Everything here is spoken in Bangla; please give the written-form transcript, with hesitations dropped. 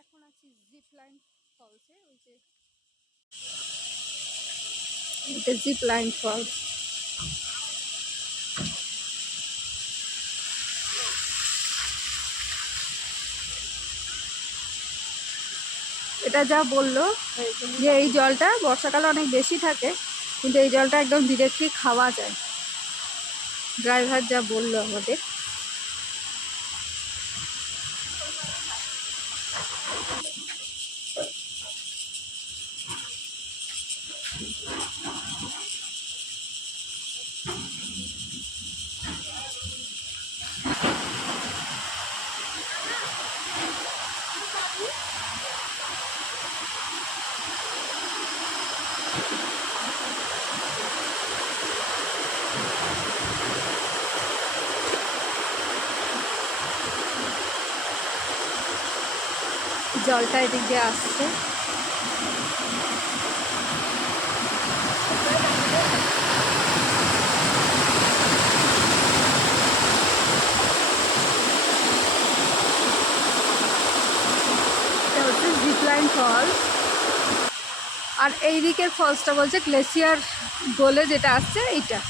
এখন আছি জিপ লাইন ফলসে। ওই যে এটা জিপ লাইন ফলস। এটা যা বললো যে এই জলটা বর্ষাকালে অনেক বেশি থাকে, কিন্তু এই জলটা একদম ডিরেক্টলি খাওয়া যায়। ড্রাইভার যা বললো আমাদের। জলটা এদিক দিয়ে আসছে। এটা হচ্ছে জিপলাইন ফলস। আর এই দিকের ফলসটা বলছে গ্লেসিয়ার বলে যেটা আসছে এইটা।